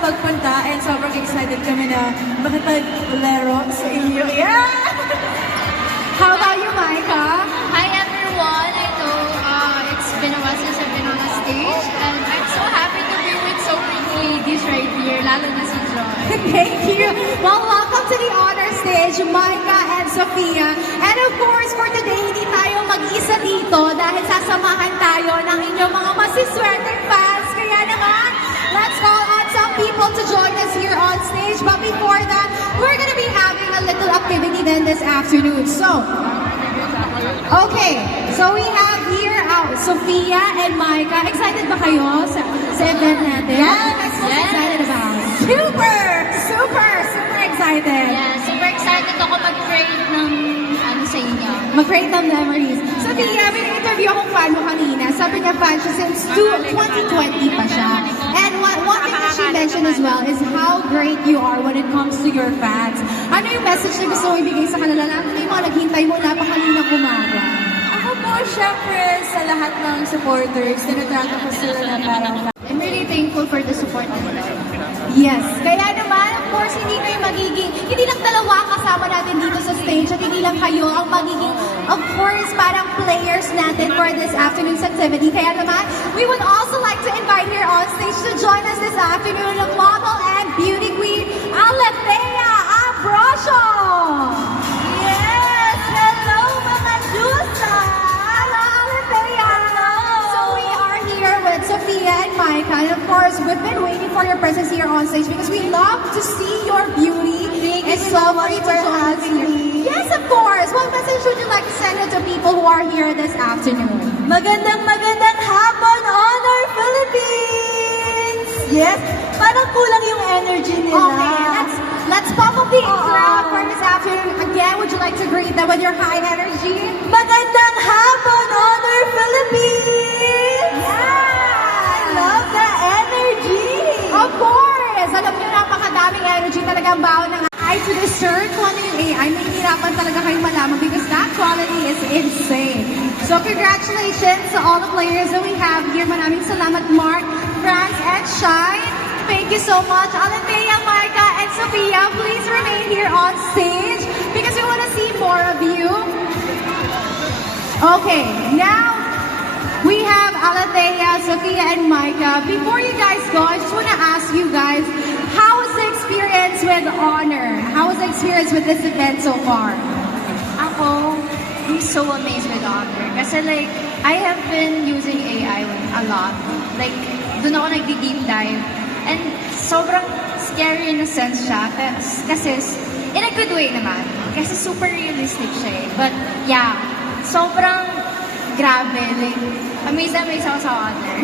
pagpunta and sobrang excited kami na makipaglaro sa inyo. Yeah! How about you, Micah? Hi everyone! I know it's been a while since I've been on a stage and I'm so happy to be with so many ladies right here, lalo na si Joy. Thank you. Well, welcome to the honor stage, Micah and Sophia. And of course, for today, hindi tayo mag-isa dito dahil sasamahan tayo ng inyong mga masiswerteng fans. Kaya naman, let's call on some people to join us here on stage. But before that, we're gonna be having a little activity then this afternoon. So, okay, so we have here Sophia and Micah. Excited ba kayo sa event natin? Yeah, that's what I'm excited about. Super excited. Yeah, super excited ako mag-create ng sa inyo. Mag-create ng memories. Sophia, may interview akong fan mo kanina. Sabi niya fan siya since 2020 pa siya. And one thing that she mentioned as well is how great you are when it comes to your fans. Ano yung message na gusto mo ibigay sa kanila? Lalo na yung mga naghintay mo na pakalinang umaga. Ako po, syempre, sa lahat ng supporters, tinatrato ko sila na parang I'm really thankful for the support nila. Yes. Kaya naman, of course, hindi lang dalawa kasama natin dito sa stage at hindi lang kayo ang magiging, of course, parang players natin for this afternoon's activity. Kaya naman, we would also like to invite here on stage to join us this afternoon ang model and beauty queen, Alethea Ambrosio! Yes! Hello, mga Jusa! Hello, Alethea! So we are here with Sophia and Micah. And of course, we've been waiting for your presence here on stage because we love to see your beauty. Thank you so much for having me. Yes, of course. What message would you like to send to people who are here this afternoon? Magandang hapon, Honor Philippines! Yes, parang kulang yung energy nila. Okay, let's pump up the crowd for this afternoon. Again, would you like to greet them with your high energy? Magandang hapon, Honor Philippines! Yeah! I love the energy! Of course! Alam niyo, napakadaming energy talaga ang baon ng AI to discern kung ano yung AI. May hirapan talaga kayong malaman because that quality is insane. So congratulations to all the players that we have here. Maraming salamat, Mark, Franz, and Shine. Thank you so much. Alethea, Micah, and Sophia, please remain here on stage because we want to see more of you. Okay, now we have Alethea, Sophia, and Micah. Before you guys go, I just want to ask you guys, how was the experience with Honor? How was the experience with this event so far? Ako, I'm so amazed with Honor. Kasi like, I have been using AI a lot. Like, doon ako nag-deep dive. And sobrang scary in a sense siya. Kasi, in a good way naman. Kasi super realistic siya eh. But yeah, sobrang grabe. Like, amazed ako sa Honor.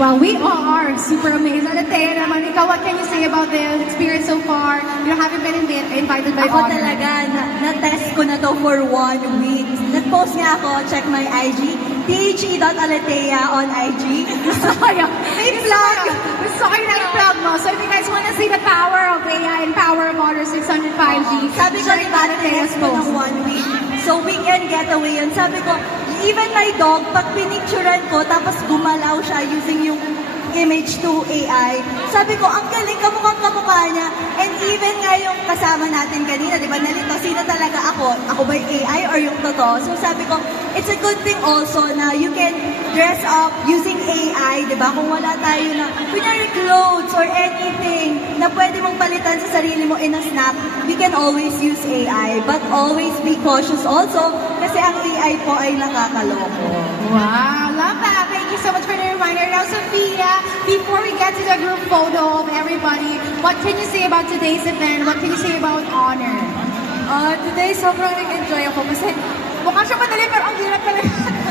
Well, we all are super amazed. Alethea naman, ikaw, what can you say about the experience so far? You haven't been invited by Ako Honor. talaga, na-test ko na to for 1 week. Nag-post nga ako, check my IG, the.alethea on IG. Gusto ko yun. May plug. Gusto ko yung plug mo. So if you guys want to see the power of AI and power of Honor 605G, Sabi ko, check diba, Alethea's na-test ko ng post. 1 week. So, weekend getaway yun. Sabi ko, even my dog, pag pinicturean ko, tapos gumalaw siya using yung image to AI. Sabi ko, ang galing, kamukhang-kamukha niya. And even nga yung kasama natin kanina, di ba, nalito, sino talaga ako? Ako ba yung AI or yung totoo? So sabi ko, it's a good thing also na you can dress up using AI, di ba? Kung wala tayo na, kunyari clothes or anything na pwede mong palitan sa sarili mo in a snap, we can always use AI. But always be cautious also kasi ang AI po ay nakakaloko. Wow, love that. Thank you so much for the reminder. Now, Sophia, before we get to the group photo of everybody, what can you say about today's event? What can you say about Honor? Today, sobrang nag-enjoy ako kasi mukha siya madali pero ang hirap talaga.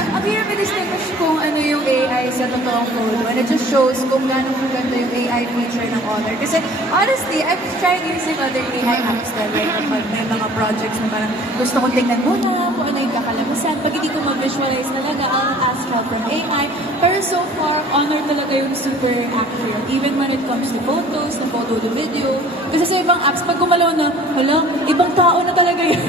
Ang hirap i-distinguish kung ano yung AI sa totoong photo. And it just shows kung gano'ng maganda yung AI feature ng Honor. Kasi honestly, I've tried using other AI apps na like kapag may mga projects na parang gusto kong tingnan muna kung ano yung kakalabasan. Pag hindi ko mag-visualize talaga, I'll ask help from AI. Pero so far, Honor talaga yung super accurate. Even when it comes to photos, to photo to video. Kasi sa ibang apps, pag gumalaw na, hala, ibang tao na talaga yun.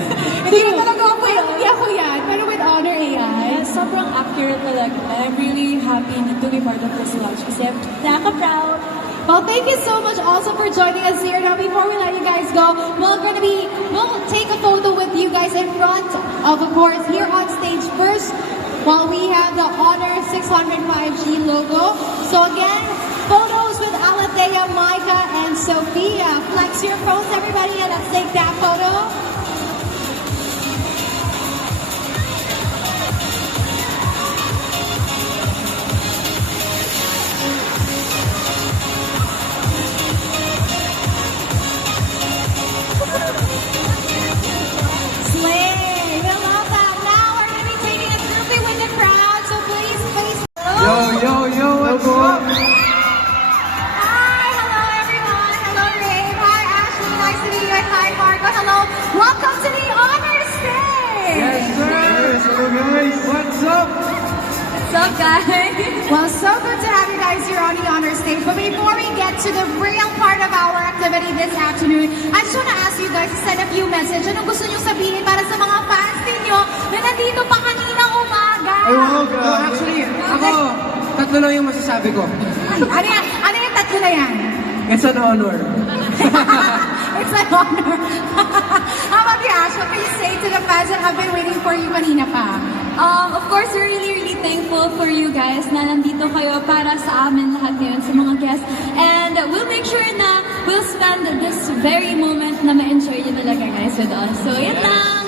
Hindi na talaga ako yan. Hindi ako yan. Pero with Honor AI, Sobrang accurate talaga. I'm really happy to be part of this launch kasi I'm nakaka-proud. Well, thank you so much also for joining us here. Now, before we let you guys go, we'll take a photo with you guys in front of course, here on stage first, while we have the Honor 605G logo. So again, photos with Alathea, Micah, and Sophia. Flex your phones, everybody, and let's take that photo. Slay! We love that. Now we're going to be taking a groupie with the crowd, so please face. Yo, what's up? Hi, hello everyone. Hello Ray. Hi Ashley. Nice to meet you. And hi Marco. Hello. Welcome to the honor stage. Yes, sir. Hello, guys. What's up? What's up, guys? Well, so good to have you guys here on the honor stage. But before we get to the real part of our activity this afternoon, I just want to ask you guys to send a few messages. Anong gusto nyo sabihin para sa mga fans ninyo na nandito pa kanina umaga? Ay, wow, No, actually, ako, tatlo lang yung masasabi ko. Ano yan? Ano yung tatlo na yan? It's an honor. It's an honor. How about you, Ash? What can you say to the fans that have been waiting for you kanina pa? Of course, we're really thankful for you guys na nandito kayo para sa amin lahat ngayon, sa mga guests. And we'll make sure na we'll spend this very moment na ma-enjoy nyo talaga guys with us. So, yan lang!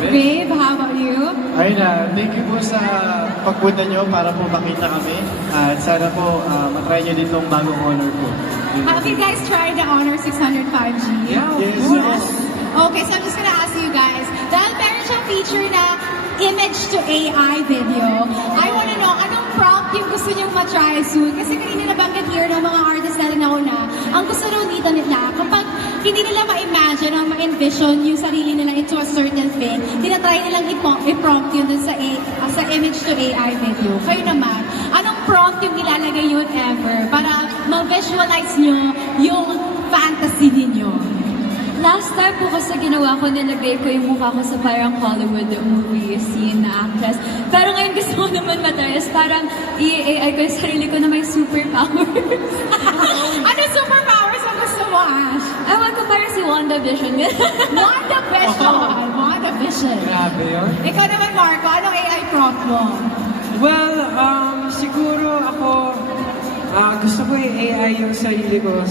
Babe, how about you? Ayun na, thank you po sa pagpunta nyo para po makita kami. At sana po matry nyo din tong bagong honor po. Have you guys tried the Honor 605G? Yeah, Yes, of course. Okay, so I'm just gonna ask you guys, dahil meron siyang feature na image to AI video, I wanna know, anong prompt yung gusto niyong matry soon? Kasi kanina nabanggit here ng mga artists natin nauna, ang gusto raw dito nila, kapag hindi nila ma-imagine o ma-envision yung sarili nila into a certain thing, tinatry nilang i-prompt yun dun sa image to AI video. Kayo naman, anong prompt yung nilalagay yun ever para ma-visualize nyo yung fantasy ninyo? Last time po kasi ginawa ko, nilagay ko yung mukha ko sa parang Hollywood movie scene na actress. Pero ngayon gusto ko naman matayos, parang i-AI ko yung sarili ko na may superpowers. Ano superpowers ang gusto mo, Ash? Ewan ko parang si WandaVision. WandaVision! WandaVision! Grabe yun. Ikaw naman, Marco, anong AI prompt mo? Well, siguro ako, gusto ko i-AI yung sarili ko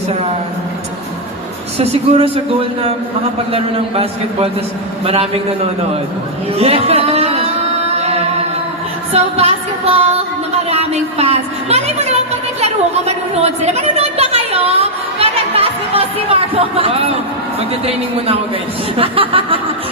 siguro sa goal na makapaglaro ng basketball tas maraming nanonood. Yeah! So, basketball na maraming fans. Malay mo naman pag naglaro ka, manunood sila. Manunood ba kayo? Pag nag-basketball si Marco. Wow! Magte-training muna ako, guys.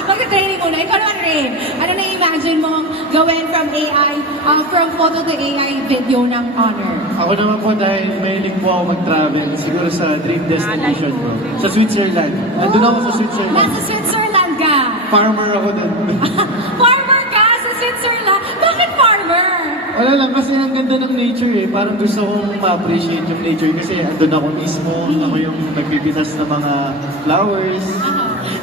Mag-training muna. Ikaw naman, Ray. Ano na-imagine mo gawin from AI, from photo to AI video ng Honor? Ako naman po dahil mahilig po ako mag-travel, siguro sa dream destination ko. Sa Switzerland. Nandun ako sa Switzerland. Nasa Switzerland ka. Farmer ako dun. Farmer ka sa Switzerland. Bakit farmer? Wala lang, kasi ang ganda ng nature eh. Parang gusto kong ma-appreciate yung nature kasi andun ako mismo. Ako yung nagpipitas ng mga flowers.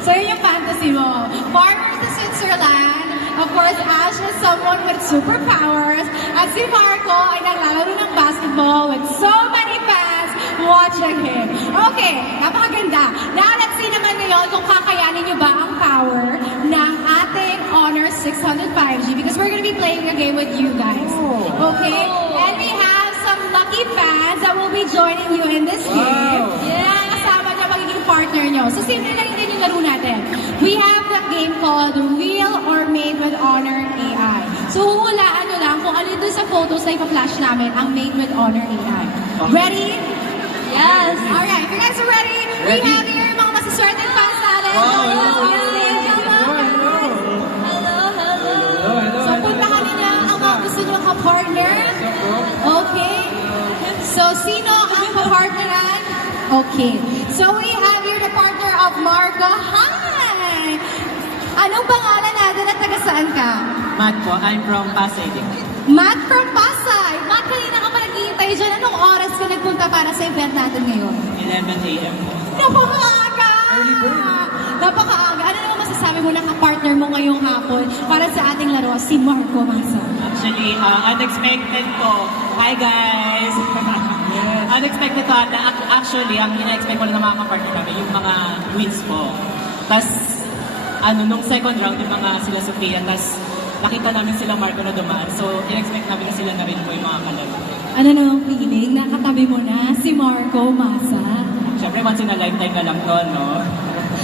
So yun yung fantasy mo. Farmer sa Switzerland. Of course, Ash is someone with superpowers. At si Marco ay naglalaro ng basketball with so many fans watching him. Okay, napakaganda. Now, let's see naman ngayon kung kakayanin niyo ba ang power ng ating Honor 605G because we're gonna be playing a game with you guys. Okay? And we have some lucky fans that will be joining you in this game. Wow. Yeah, kasama niya magiging partner niyo. So, simple lang yun yung laro natin. We have the game called Real or Made with Honor AI. So, huhulaan nyo lang kung ano doon sa photos na ipa-flash namin ang Made with Honor AI. Ready? Yes! Alright, if you guys are ready, we Ready. have here yung mga masaswerteng fans natin. Wow, hello. Yes, Hello. So, puntahan ninyo ang mga gusto nyo ka-partner. Okay. So, sino ang ka-partneran? Okay. So, we have here the partner of Marco. Hi! Anong pangalan natin at taga saan ka? Matt po, I'm from Pasay din. Matt from Pasay. Matt, kanina ka pa naghihintay dyan. Anong oras ka nagpunta para sa event natin ngayon? 11 a.m. po. Napakaaga! Napakaaga. Ano naman masasabi mo na ka-partner mo ngayong hapon para sa ating laro, si Marco Masa? Actually, unexpected po. Hi guys! Unexpected to ata. Actually, ang ina-expect ko lang ng mga kapartner namin, yung mga wins po. Tapos, nung second round, yung mga sila Sofia, tapos nakita namin sila Marco na dumaan. So, in-expect namin na sila na rin po yung mga kalaro. Ano namang feeling? Nakatabi mo na si Marco Masa. Siyempre, once in a lifetime na lang to, no?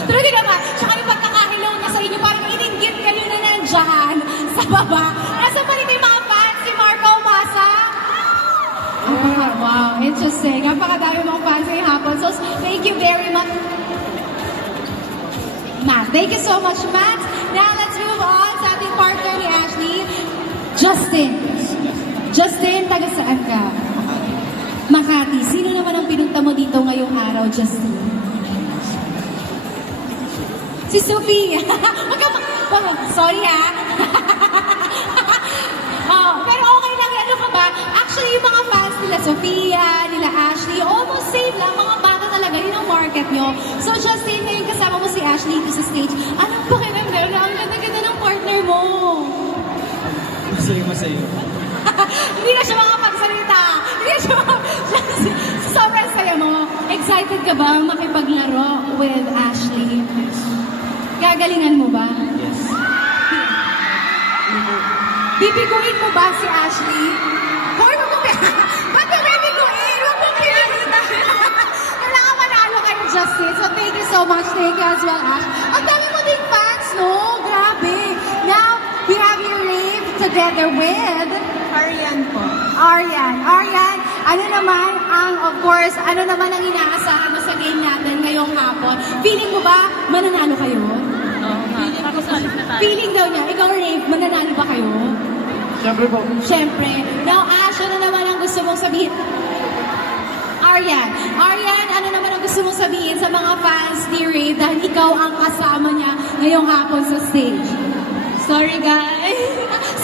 Pero di naman, tsaka yung pagkakahilaw na sa inyo, parang ininggit kayo na nandyan sa baba. Nasa pa rin yung mga fans si Marco Masa. Wow, interesting. Napakadami mga fans ngayong hapon. So, thank you very much. Matt, thank you so much, Matt. Now, let's move on sa ating partner ni Ashley, Justin. Justin, taga saan ka? Makati. Sino naman ang pinunta mo dito ngayong araw, Justin? Si Sophia. Sorry pero okay lang. Ano ka ba? Actually, yung mga fans nila Sophia, nila Ashley, almost same lang. Mga bata talaga. Yun ang market nyo. So, Justin, ngayon kasama mo si Ashley dito sa stage. Anong pakiramdam na ang ganda-ganda ng partner mo? Masaya. Hindi na siya makapagsalita. Hindi na siya sobrang saya mo. Excited ka ba makipaglaro with Ashley? Gagalingan mo ba? Yes. Bibiguin mo ba si Ashley? Hoy, wag mo ba't mo bibiguin? Wag mo bibiguin. Kailangan manalo kayo, Justin. So thank you so much. Thank you as well, Ash. Ang dami mo ding fans, no? Grabe. Now, we have your rave together with Arian po. Arian, ano naman of course, ano naman ang inaasahan mo sa game natin ngayong hapon? Feeling mo ba mananalo kayo? Feeling daw niya, ikaw Rave, mananalo ba kayo? Siyempre po. Siyempre. Now, Ash, ano naman ang gusto mong sabihin? Aryan, ano naman ang gusto mong sabihin sa mga fans ni Rave dahil ikaw ang kasama niya ngayong hapon sa stage? Sorry, guys.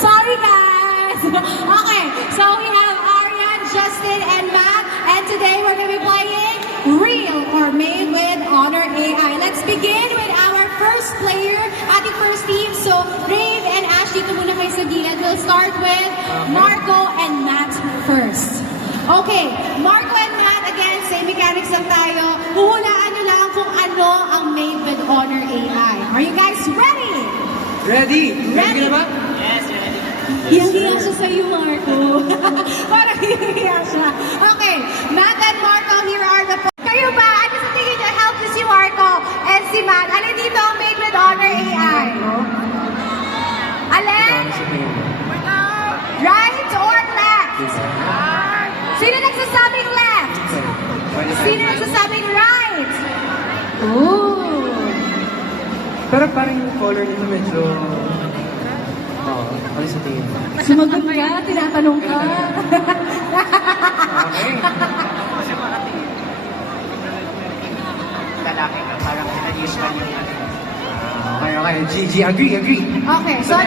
Sorry, guys! Okay, so we have Aryan, Justin, and Matt, and today we're going to be playing Real or Made with Honor AI. Let's begin with our first player, ating first team. So, Rave and Ash, dito muna kayo sa gilid. We'll start with Marco and Matt first. Okay, Marco and Matt, again, same mechanics lang tayo. Huhulaan nyo lang kung ano ang Made with Honor AI. Are you guys ready? Ready? Ready ka na ba? Yes, ready. Hiyang-hiya siya sa iyo, Marco. Parang hiyang-hiya siya. Okay, Matt and Marco, here are the... Kayo ba? Ano sa tingin niyo? Help me si Marco and si Matt. Alin dito ang Made with Honor AI? Alin? Right or left? Sino nagsasabing left? Sino nagsasabing right? Ooh. Pero parang yung color nito medyo... ano sa tingin mo? Sumagot ka, tinatanong ka. Okay. Lalaki ka, parang unusual yung Okay. Agree. Okay, so